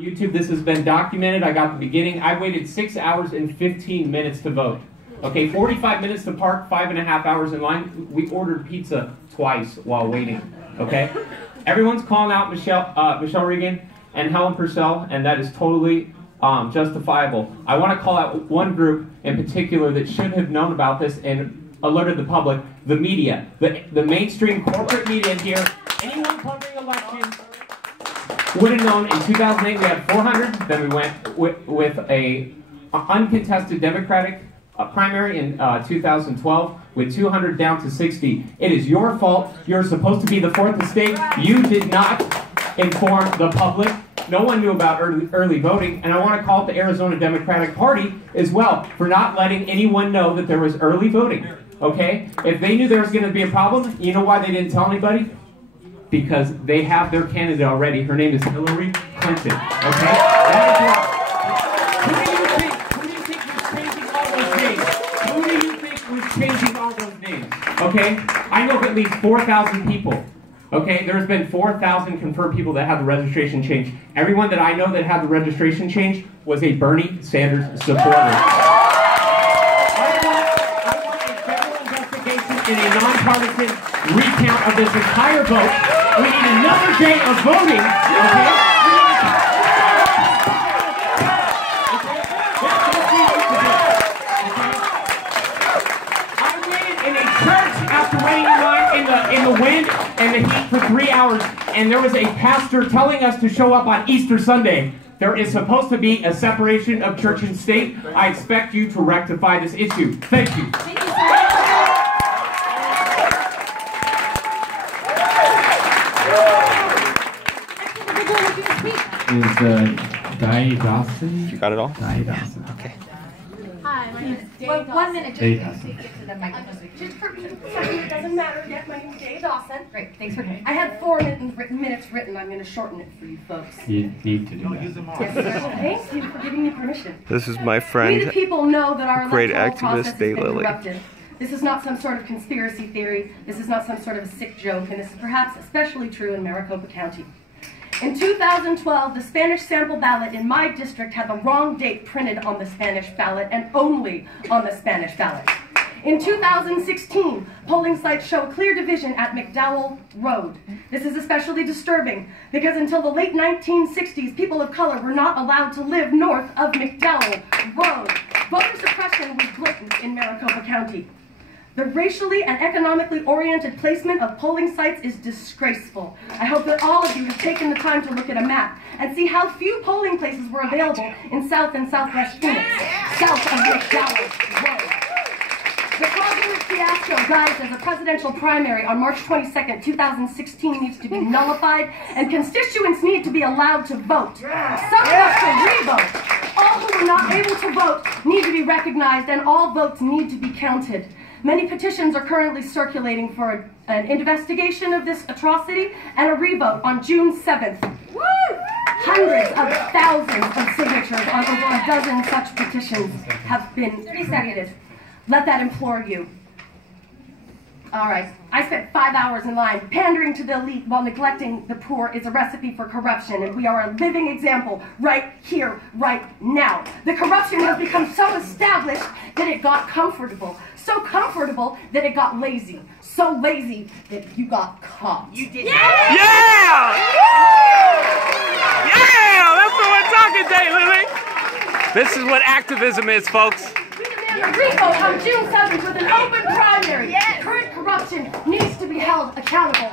YouTube, this has been documented. I got the beginning. I waited 6 hours and 15 minutes to vote. Okay, 45 minutes to park, 5.5 hours in line. We ordered pizza twice while waiting. Okay, everyone's calling out Michelle Regan and Helen Purcell, and that is totally justifiable. I want to call out one group in particular that should have known about this and alerted the public: the media, the mainstream corporate media in here. Anyone covering elections would have known. In 2008 we had 400, then we went with a uncontested Democratic primary in 2012 with 200 down to 60. It is your fault. You're supposed to be the fourth estate. You did not inform the public. No one knew about early voting, and I want to call it the Arizona Democratic Party as well for not letting anyone know that there was early voting. Okay? If they knew there was going to be a problem, you know why they didn't tell anybody? Because they have their candidate already. Her name is Hillary Clinton. Okay? That is why. Who do you think was changing all those names? Okay? I know of at least 4,000 people. Okay? There's been 4,000 confirmed people that had the registration change. Everyone that I know that had the registration change was a Bernie Sanders supporter. I want a federal investigation and a nonpartisan recount of this entire vote. We need another day of voting, okay? I waited in a church after waiting in line in the wind and the heat for 3 hours, and there was a pastor telling us to show up on Easter Sunday. There is supposed to be a separation of church and state. I expect you to rectify this issue. Thank you. Thank you so much. Is Di Dawson? You got it all? Di Dawson. Okay. Hi, my name is Day Dawson. 1 minute, Day just Dawson. to get to the microphone. Just for it doesn't matter yet. My name is Day Dawson. Great, thanks for coming. I had 4 minutes written. I'm going to shorten it for you folks. You need to do that. Yes, thank you for giving me permission. This is my We friend, the people know that our great electoral activist, process Day has been Lily. corrupted. This is not some sort of conspiracy theory. This is not some sort of a sick joke, and this is perhaps especially true in Maricopa County. In 2012, the Spanish sample ballot in my district had the wrong date printed on the Spanish ballot and only on the Spanish ballot. In 2016, polling sites show a clear division at McDowell Road. This is especially disturbing because until the late 1960s, people of color were not allowed to live north of McDowell Road. Voter suppression was blatant in Maricopa County. The racially and economically oriented placement of polling sites is disgraceful. I hope that all of you have taken the time to look at a map and see how few polling places were available in South and Southwest Phoenix, south of McDowell Road. The fraudulent fiasco guised as a presidential primary on March 22nd, 2016 needs to be nullified, and constituents need to be allowed to vote. Some must re-vote. All who were not able to vote need to be recognized, and all votes need to be counted. Many petitions are currently circulating for an investigation of this atrocity and a revote on June 7th. Woo! Hundreds of thousands of signatures on over a dozen such petitions have been submitted. Let that implore you. All right, I spent 5 hours in line. Pandering to the elite while neglecting the poor is a recipe for corruption, and we are a living example right here, right now. The corruption has become so established that it got comfortable. So comfortable that it got lazy. So lazy that you got caught. You did. Yeah! Yeah! That's what we're talking, Day Lily. This is what activism is, folks. We demand a revote on June 7th with an open primary. Yes. Current corruption needs to be held accountable.